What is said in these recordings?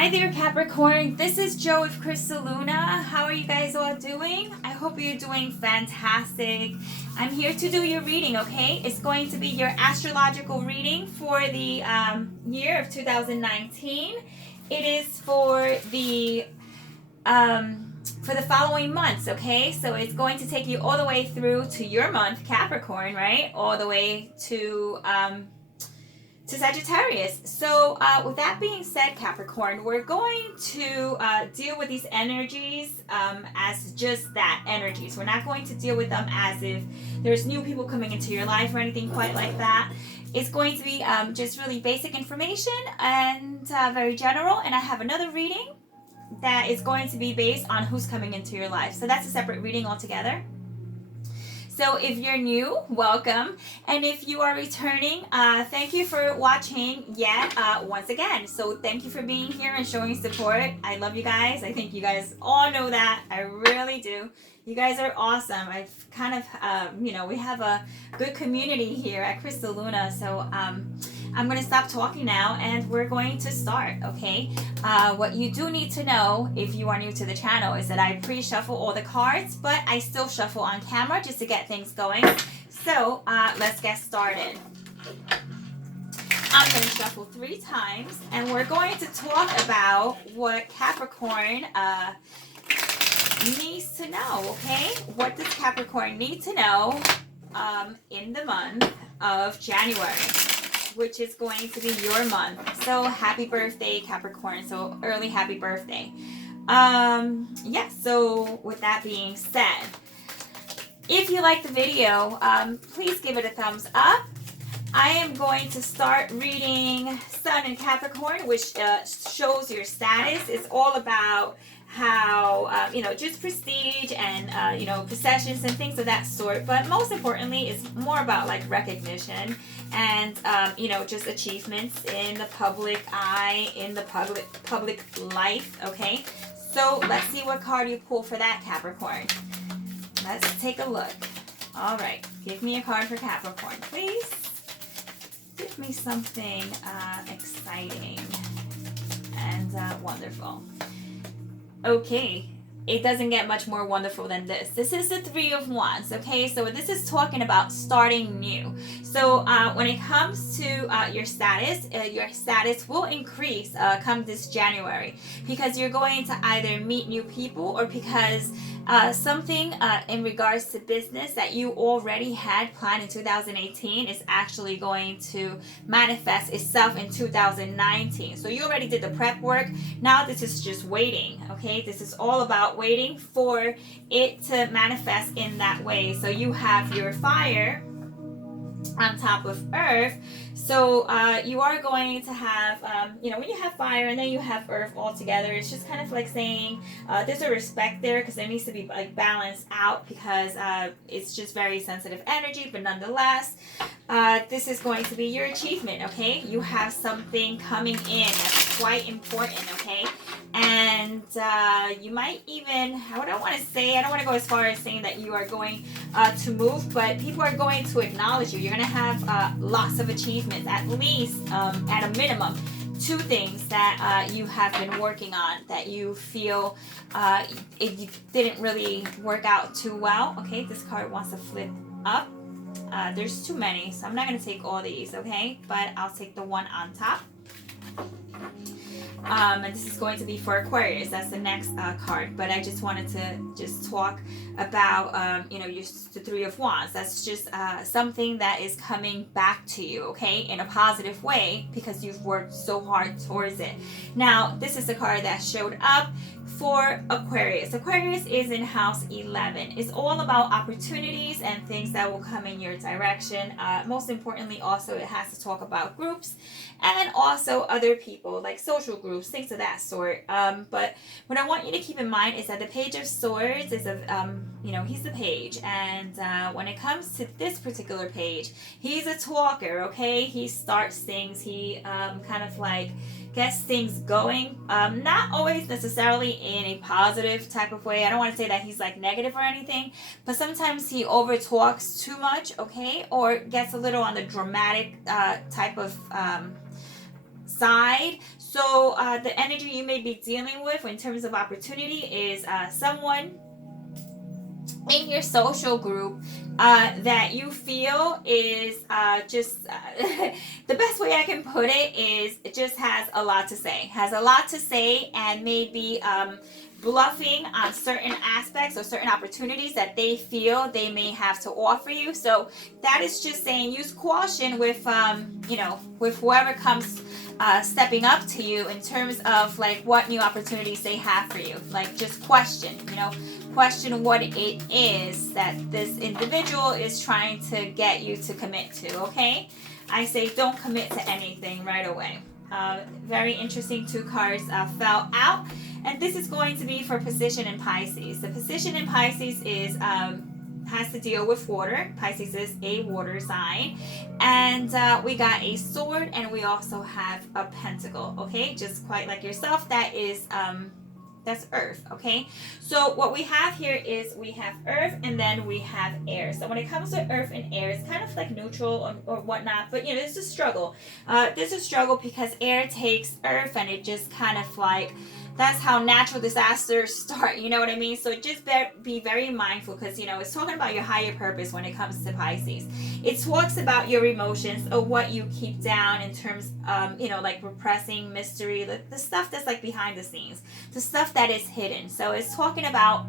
Hi there, Capricorn. This is Jo with Crystal Luna. How are you guys all doing? I hope you're doing fantastic. I'm here to do your reading, okay? It's going to be your astrological reading for the year of 2019. It is for the following months, okay? So it's going to take you all the way through to your month, Capricorn, right? All the way to Sagittarius. So with that being said, Capricorn, we're going to deal with these energies as just that, energies. We're not going to deal with them as if there's new people coming into your life or anything quite like that. It's going to be just really basic information and very general. And I have another reading that is going to be based on who's coming into your life. So that's a separate reading altogether. So if you're new, welcome. And if you are returning, thank you for watching yet once again. So thank you for being here and showing support. I love you guys. I think you guys all know that. I really do. You guys are awesome. I've kind of, we have a good community here at Crystal Luna. So I'm going to stop talking now and we're going to start, okay? What you do need to know if you are new to the channel is that I pre-shuffle all the cards, but I still shuffle on camera just to get things going. So let's get started. I'm going to shuffle 3 times and we're going to talk about what Capricorn needs to know, okay? What does Capricorn need to know in the month of January, which is going to be your month. So happy birthday, Capricorn. So early happy birthday. So with that being said, if you like the video, please give it a thumbs up. I am going to start reading Sun in Capricorn, which shows your status. It's all about how, just prestige and, possessions and things of that sort. But most importantly, it's more about like recognition and, just achievements in the public eye, in the public life, okay? So let's see what card you pull for that, Capricorn. Let's take a look. All right, give me a card for Capricorn, please. Give me something exciting and wonderful. Okay, it doesn't get much more wonderful than this. This is the 3 of Wands, okay? So this is talking about starting new. So when it comes to your status will increase come this January because you're going to either meet new people or because something in regards to business that you already had planned in 2018 is actually going to manifest itself in 2019. So you already did the prep work. Now this is just waiting, okay? This is all about waiting for it to manifest in that way. So you have your fire on top of earth. So you are going to have, when you have fire and then you have earth all together, it's just kind of like saying there's a respect there because there needs to be like balanced out because it's just very sensitive energy. But nonetheless, this is going to be your achievement, okay? You have something coming in that's quite important, okay? And you might even, I don't want to go as far as saying that you are going to move, but people are going to acknowledge you. You're going to have lots of achievements, at least at a minimum, 2 things that you have been working on that you feel it didn't really work out too well. Okay, this card wants to flip up. There's too many, so I'm not going to take all these, okay? But I'll take the one on top. And this is going to be for Aquarius. That's the next card. But I just wanted to just talk about, the 3 of Wands. That's just something that is coming back to you, okay, in a positive way because you've worked so hard towards it. Now, this is the card that showed up for Aquarius. Aquarius is in house 11. It's all about opportunities and things that will come in your direction. Most importantly, also, it has to talk about groups and also other people, like social groups, things of that sort. But what I want you to keep in mind is that the Page of Swords is he's the page. And when it comes to this particular page, he's a talker, okay? He starts things. He kind of like gets things going. Not always necessarily in a positive type of way. I don't want to say that he's like negative or anything, but sometimes he over talks too much, okay? Or gets a little on the dramatic type of side. So the energy you may be dealing with in terms of opportunity is someone in your social group that you feel is the best way I can put it is it just has a lot to say. Has a lot to say and maybe bluffing on certain aspects or certain opportunities that they feel they may have to offer you. So that is just saying use caution with with whoever comes stepping up to you in terms of like what new opportunities they have for you. Like just question what it is that this individual is trying to get you to commit to. Okay, I say don't commit to anything right away. Very interesting, 2 cards fell out, and this is going to be for position in Pisces. The position in Pisces is has to deal with water. Pisces is a water sign, and we got a sword, and we also have a pentacle. Okay, just quite like yourself, that is that's earth. Okay, so what we have here is we have earth and then we have air. So when it comes to earth and air, it's kind of like neutral or whatnot, but there's a struggle. There's a struggle because air takes earth and it just kind of like, that's how natural disasters start, you know what I mean? So just be very mindful because, it's talking about your higher purpose when it comes to Pisces. It talks about your emotions or what you keep down in terms of, like repressing mystery, the stuff that's like behind the scenes, the stuff that is hidden. So it's talking about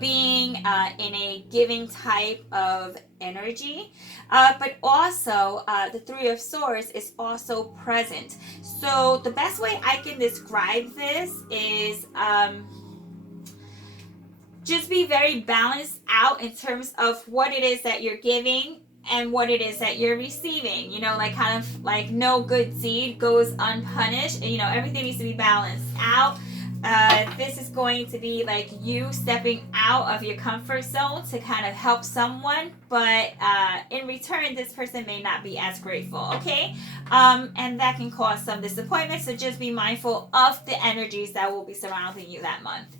being in a giving type of energy, but also the 3 of Swords is also present. So the best way I can describe this is just be very balanced out in terms of what it is that you're giving and what it is that you're receiving. Like kind of like no good deed goes unpunished. Everything needs to be balanced out. This is going to be like you stepping out of your comfort zone to kind of help someone, but in return, this person may not be as grateful, okay? And that can cause some disappointment, so just be mindful of the energies that will be surrounding you that month.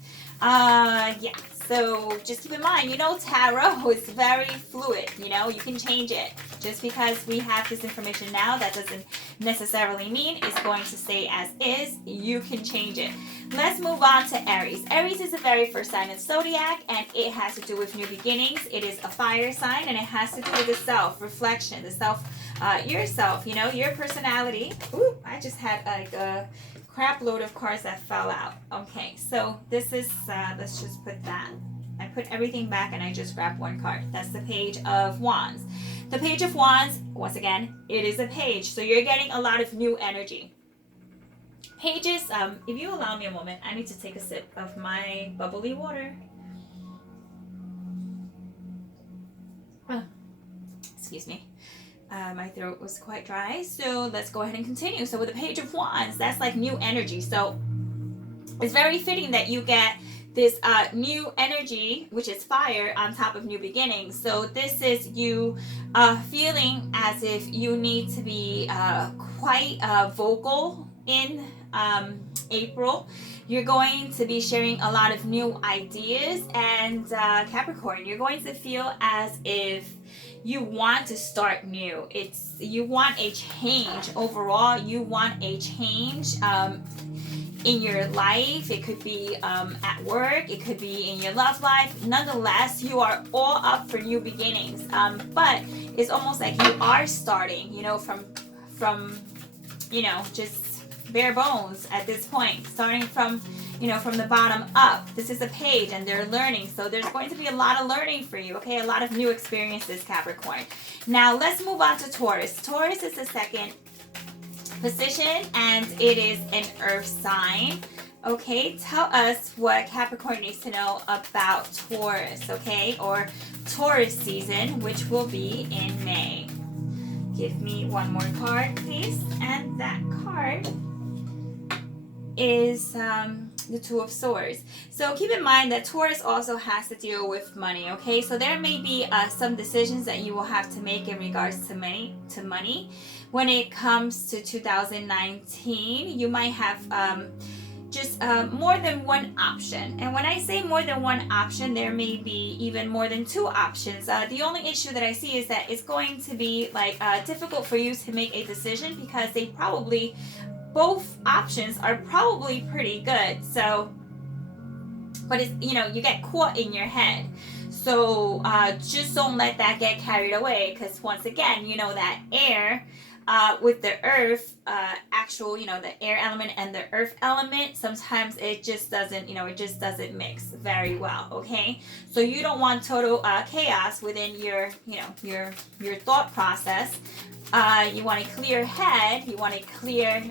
So just keep in mind, tarot is very fluid, you can change it. Just because we have this information now, that doesn't necessarily mean it's going to stay as is. You can change it. Let's move on to Aries. Aries is the very first sign in zodiac, and it has to do with new beginnings. It is a fire sign, and it has to do with the self, reflection, the self, yourself, your personality. Ooh, I just had like a crap load of cards that fell out. Okay, so this is, let's just put that. I put everything back and I just grabbed 1 card. That's the Page of Wands. The Page of Wands, once again, it is a page. So you're getting a lot of new energy. Pages, if you allow me a moment, I need to take a sip of my bubbly water. Oh, excuse me. My throat was quite dry, so let's go ahead and continue. So with the Page of Wands, that's like new energy. So it's very fitting that you get this new energy, which is fire, on top of new beginnings. So this is you feeling as if you need to be quite vocal in April. You're going to be sharing a lot of new ideas, and Capricorn, you're going to feel as if you want to start new. You want a change overall. You want a change in your life. It could be at work. It could be in your love life. Nonetheless, you are all up for new beginnings. But it's almost like you are starting, from just bare bones at this point, starting from the bottom up. This is a page and they're learning, so there's going to be a lot of learning for you, okay? A lot of new experiences, Capricorn. Now let's move on to Taurus. Taurus is the second position and it is an earth sign. Okay, tell us what Capricorn needs to know about Taurus, okay? Or Taurus season, which will be in May. Give me 1 more card, please. And that card is the 2 of Swords. So keep in mind that Taurus also has to deal with money, okay? So there may be some decisions that you will have to make in regards to money. When it comes to 2019, you might have just more than one option. And when I say more than one option, there may be even more than two options. The only issue that I see is that it's going to be like difficult for you to make a decision, because they probably, both options are probably pretty good. So, but it's, you know, you get caught in your head. So just don't let that get carried away, because once again, you know, that air with the earth, actual, you know, the air element and the earth element, sometimes it just doesn't, you know, it just doesn't mix very well. Okay, so you don't want total chaos within your, you know, your thought process. You want a clear head. You want a clear,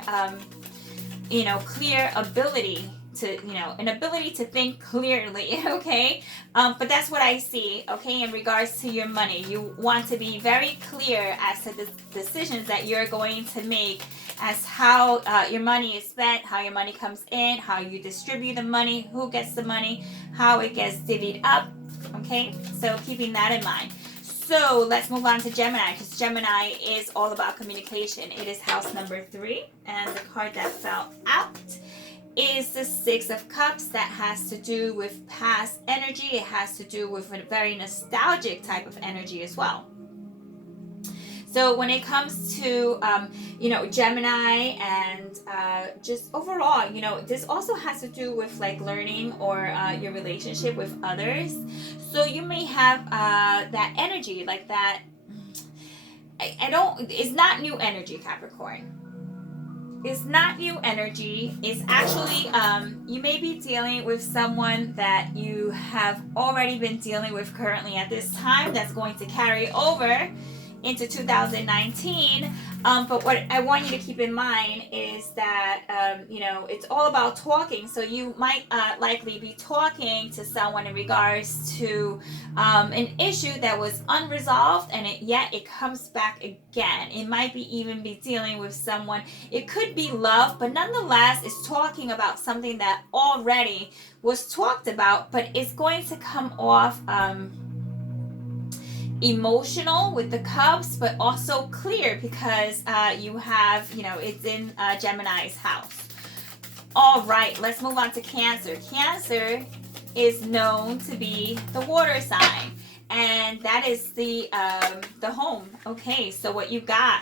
you know, clear ability to, you know, an ability to think clearly. Okay, but that's what I see. Okay, in regards to your money, you want to be very clear as to the decisions that you're going to make, as how your money is spent, how your money comes in, how you distribute the money, who gets the money, how it gets divvied up. Okay, so keeping that in mind. So let's move on to Gemini, because Gemini is all about communication. It is house number 3, and the card that fell out is the Six of Cups. That has to do with past energy. It has to do with a very nostalgic type of energy as well. So when it comes to, you know, Gemini and just overall, you know, this also has to do with like learning or your relationship with others. So you may have that energy, like that. It's not new energy, Capricorn. It's not new energy. It's actually, you may be dealing with someone that you have already been dealing with currently at this time, that's going to carry over into 2019. But what I want you to keep in mind is that, you know, it's all about talking. So you might likely be talking to someone in regards to an issue that was unresolved, and yet it comes back again. It might be even be dealing with someone. It could be love, but nonetheless, it's talking about something that already was talked about, but it's going to come off emotional with the cups, but also clear, because you have, you know, it's in Gemini's house. All right, let's move on to Cancer. Cancer is known to be the water sign, and that is the home. Okay, so what you got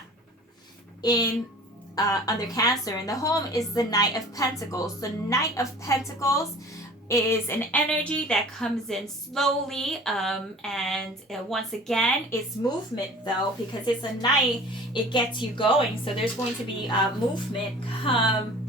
in under Cancer in the home is the Knight of Pentacles. The Knight of Pentacles is an energy that comes in slowly, and once again, it's movement though, because it's a knight. It gets you going, so there's going to be movement come,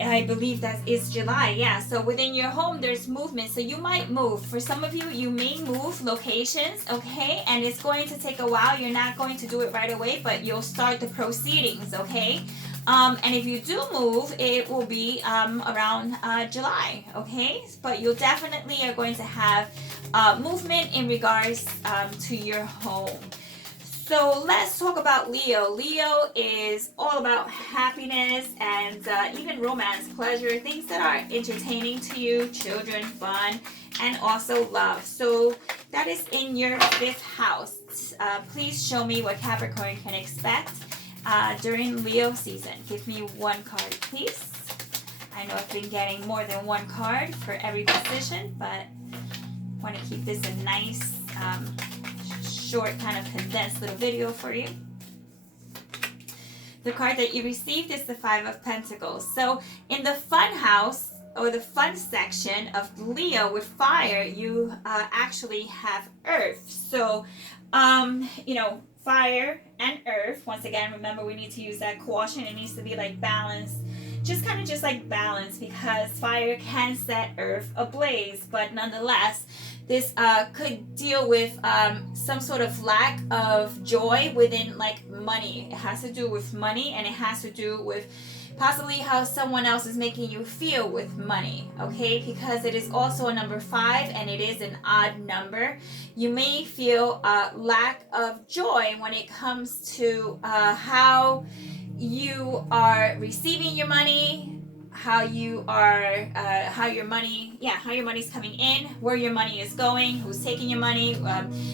I believe that is July. Yeah, so within your home there's movement, so you might move. For some of you, you may move locations. Okay, and it's going to take a while. You're not going to do it right away, but you'll start the proceedings. Okay, and if you do move, it will be around July. Okay, but you definitely are going to have movement in regards to your home. So let's talk about Leo. Leo is all about happiness and even romance, pleasure, things that are entertaining to you, children, fun, and also love. So that is in your 5th house. Please show me what Capricorn can expect during Leo season. Give me one card, please. I know I've been getting more than one card for every position, but I want to keep this a nice, short, kind of condensed little video for you. The card that you received is the 5 of Pentacles. So in the fun house, or the fun section of Leo with fire, you actually have earth. So, you know, fire and earth. Once again, remember, we need to use that caution. It needs to be like balanced. Just kind of just like balance, because fire can set earth ablaze, but nonetheless, this could deal with some sort of lack of joy within like money. It has to do with money, and it has to do with possibly how someone else is making you feel with money. Okay, because it is also a number 5, and it is an odd number. You may feel lack of joy when it comes to how you are receiving your money, how you are, how your money, how your money's coming in, where your money is going, who's taking your money,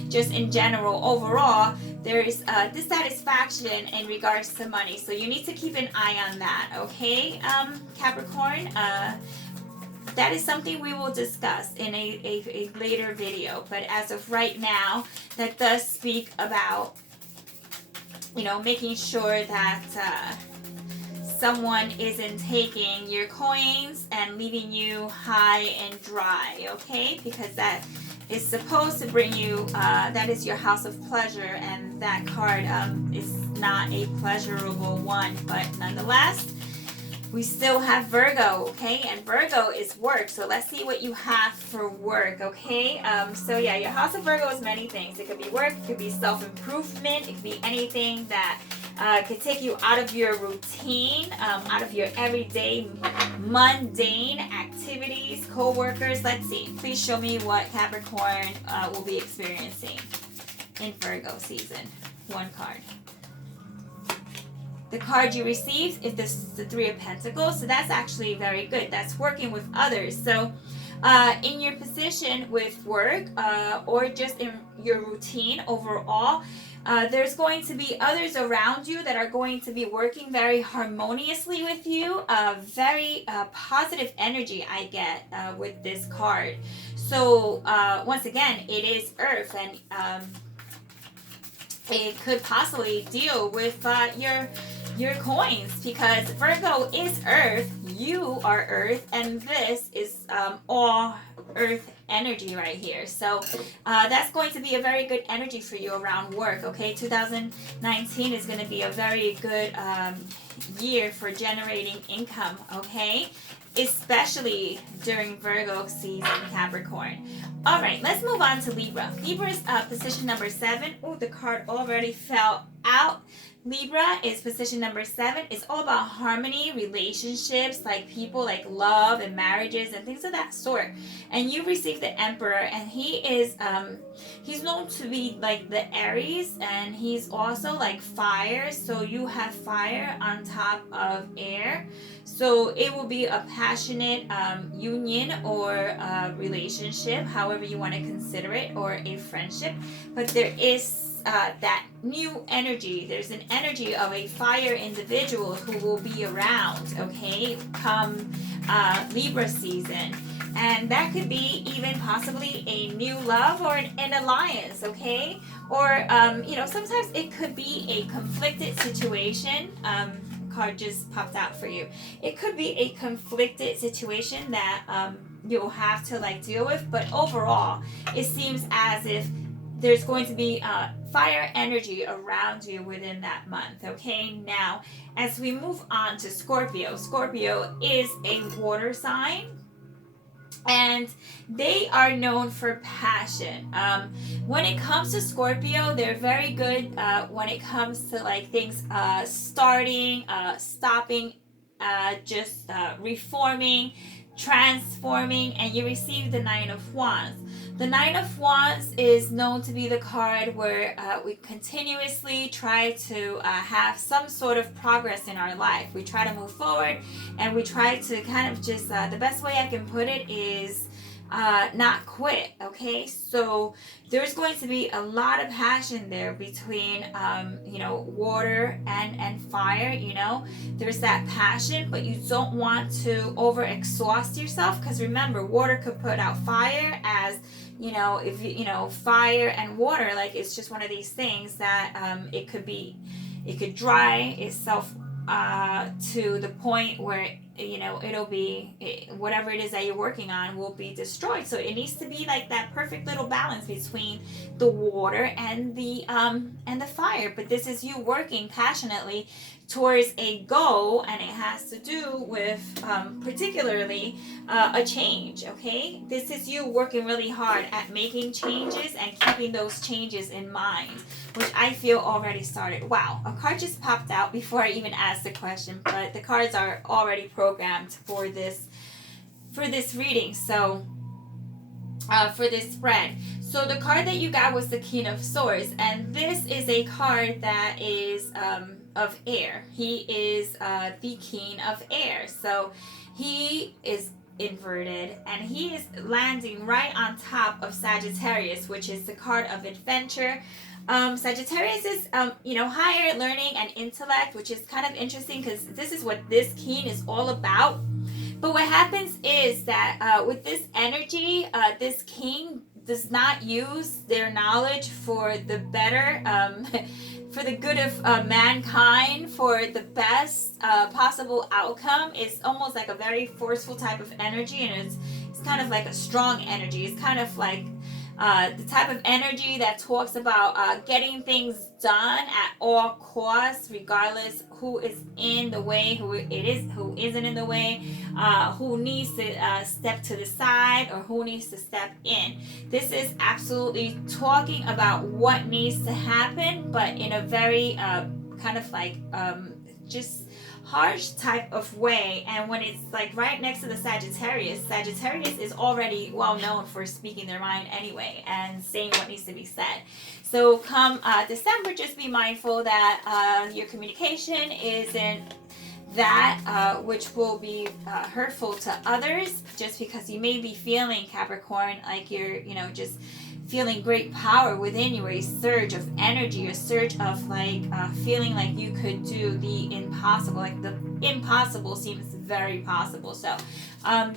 just in general, overall, there is dissatisfaction in regards to money. So you need to keep an eye on that, okay, Capricorn? That is something we will discuss in a later video. But as of right now, that does speak about, making sure that someone isn't taking your coins and leaving you high and dry, okay? Because that is supposed to bring you, that is your house of pleasure, and that card is not a pleasurable one. But nonetheless, we still have Virgo, okay? And Virgo is work. So let's see what you have for work, okay? So yeah, your house of Virgo is many things. It could be work, it could be self-improvement, it could be anything that could take you out of your routine, out of your everyday mundane activities, co-workers. Let's see. Please show me what Capricorn will be experiencing in Virgo season. One card. The card you received, if this is the Three of Pentacles, so that's actually very good. That's working with others. So in your position with work or just in your routine overall, there's going to be others around you that are going to be working very harmoniously with you. Very positive energy I get with this card. So once again, it is Earth, and it could possibly deal with your coins, because Virgo is Earth, you are Earth, and this is all Earth energy right here. So that's going to be a very good energy for you around work, okay? 2019 is going to be a very good year for generating income, okay? Especially during Virgo season, Capricorn. All right, let's move on to Libra. Libra's position number 7. Oh, the card already fell out. Libra is position number 7. It's all about harmony, relationships, like people, like love and marriages and things of that sort. And you received the Emperor, and he is he's known to be like the Aries, and he's also like fire. So you have fire on top of air. So it will be a passionate union or a relationship, however you want to consider it, or a friendship. But there is that new energy. There's an energy of a fire individual who will be around, okay, come Libra season. And that could be even possibly a new love or an alliance, okay? Or, sometimes it could be a conflicted situation. Card just popped out for you. It could be a conflicted situation that you'll have to deal with, but overall, it seems as if there's going to be fire energy around you within that month, okay? Now, as we move on to Scorpio, Scorpio is a water sign, and they are known for passion. When it comes to Scorpio, they're very good when it comes to things starting, stopping, just reforming, transforming. And you receive the Nine of Wands. The Nine of Wands is known to be the card where we continuously try to have some sort of progress in our life. We try to move forward, and we try to kind of just, the best way I can put it is not quit, okay? So there's going to be a lot of passion there between, water and fire, There's that passion, but you don't want to over exhaust yourself, because remember, water could put out fire, as if fire and water, it's just one of these things that it could dry itself to the point where it'll be whatever it is that you're working on will be destroyed. So it needs to be that perfect little balance between the water and the fire. But this is you working passionately towards a goal, and it has to do with particularly a change, okay? This is you working really hard at making changes and keeping those changes in mind, which I feel already started. Wow, a card just popped out before I even asked the question, but the cards are already programmed for this reading, so for this spread. So the card that you got was the King of Swords, and this is a card that is of air. He is the King of Air. So he is inverted, and he is landing right on top of Sagittarius, which is the card of adventure. Sagittarius is, higher learning and intellect, which is kind of interesting because this is what this king is all about. But what happens is that with this energy, this king does not use their knowledge for the better, for the good of mankind, for the best possible outcome. It's almost like a very forceful type of energy, and it's kind of like a strong energy. It's kind of like the type of energy that talks about getting things done at all costs, regardless who is in the way, who isn't in the way, who needs to step to the side, or who needs to step in. This is absolutely talking about what needs to happen, but in a very kind of like just harsh type of way. And when it's like right next to the Sagittarius is already well known for speaking their mind anyway and saying what needs to be said. So come December, just be mindful that your communication isn't that which will be hurtful to others, just because you may be feeling, Capricorn, like you're just feeling great power within you, a surge of energy, a surge of like feeling like you could do the impossible. Like the impossible seems very possible. So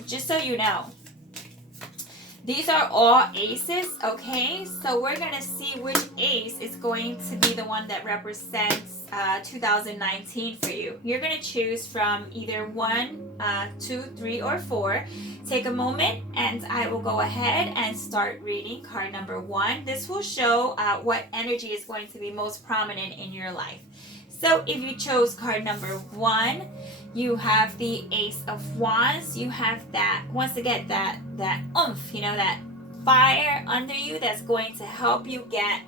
just so you know, these are all aces, okay? So we're going to see which ace is going to be the one that represents 2019 for you. You're going to choose from either 1, 2, 3, or 4. Take a moment and I will go ahead and start reading card number 1. This will show what energy is going to be most prominent in your life. So if you chose card number 1, you have the Ace of Wands. You have that, once again, that oomph, that fire under you that's going to help you get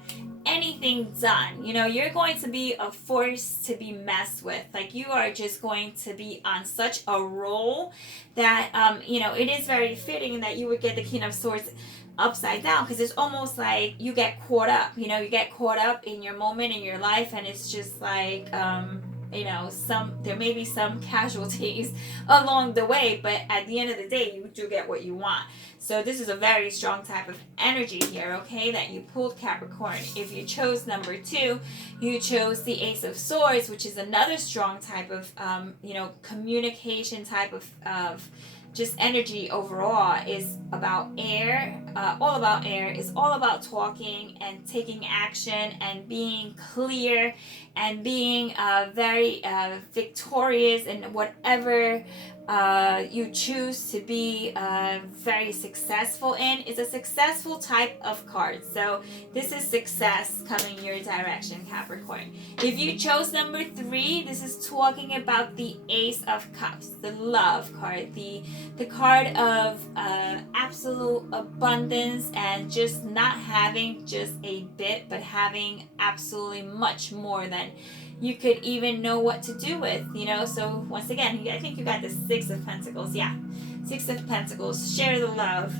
anything done. You're going to be a force to be messed with. Like, you are just going to be on such a roll that, it is very fitting that you would get the King of Swords upside down, because it's almost like you get caught up. You get caught up in your moment in your life, and it's just like there may be some casualties along the way, but at the end of the day, you do get what you want. So this is a very strong type of energy here, okay, that you pulled, Capricorn. If you chose number 2, you chose the Ace of Swords, which is another strong type of communication type of just energy overall. Is about air, all about air, is all about talking and taking action and being clear and being very victorious in whatever you choose to be very successful in. It's a successful type of card. So this is success coming your direction, Capricorn. If you chose number 3, this is talking about the Ace of Cups, the love card, the card of absolute abundance, and just not having just a bit, but having absolutely much more than you could even know what to do with, So once again, I think you got the 6 of Pentacles. Yeah, 6 of Pentacles. Share the love.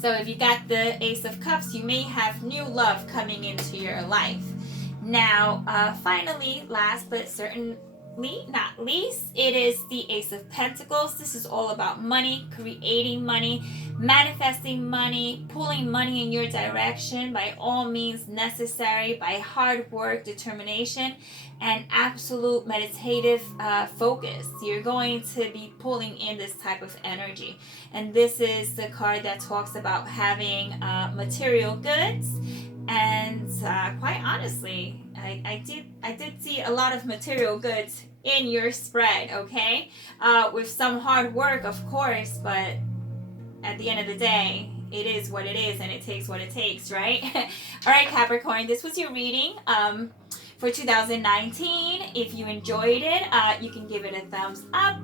So if you got the Ace of Cups, you may have new love coming into your life. Now, finally, last but certainly not least, it is the Ace of Pentacles. This is all about money, creating money, manifesting money, pulling money in your direction by all means necessary, by hard work, determination, and absolute meditative focus. You're going to be pulling in this type of energy. And this is the card that talks about having material goods. And quite honestly, I did see a lot of material goods in your spread, okay? With some hard work, of course, but at the end of the day, it is what it is, and it takes what it takes, right? All right, Capricorn, this was your reading for 2019. If you enjoyed it, you can give it a thumbs up,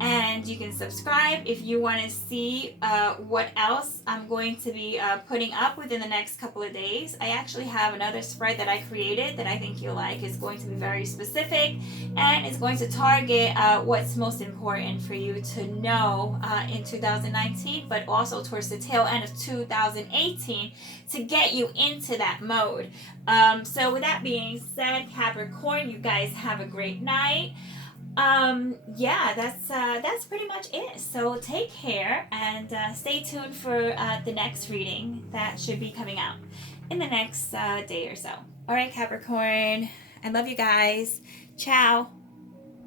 and you can subscribe if you want to see what else I'm going to be putting up within the next couple of days. I actually have another spread that I created that I think you'll like. It's going to be very specific, and it's going to target what's most important for you to know in 2019, but also towards the tail end of 2018 to get you into that mode. So with that being said, Capricorn, you guys have a great night. Yeah, that's pretty much it. So take care and stay tuned for the next reading that should be coming out in the next day or so. All right, Capricorn. I love you guys. Ciao.